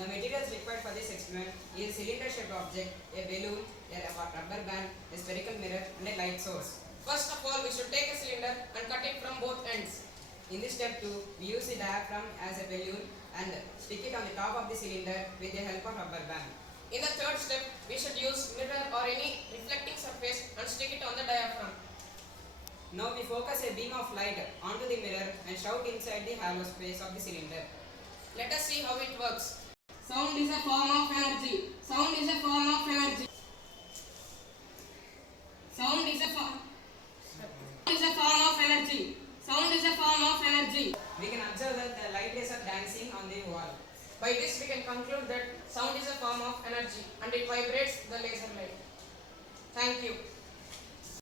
The materials required for this experiment is a cylinder-shaped object, a balloon, a rubber band, a spherical mirror, and a light source. First of all, we should take a cylinder and cut it from both ends. In this step 2, we use the diaphragm as a balloon and stick it on the top of the cylinder with the help of rubber band. In the third step, we should use mirror or any reflecting surface and stick it on the diaphragm. Now we focus a beam of light onto the mirror and shout inside the hollow space of the cylinder. Let us see how it works. Sound is a form of energy. Sound is a form of energy. Sound is a form of energy. Sound is a form of energy. We can observe that the light rays are dancing on the wall. By this, we can conclude that sound is a form of energy and it vibrates the laser light. Thank you.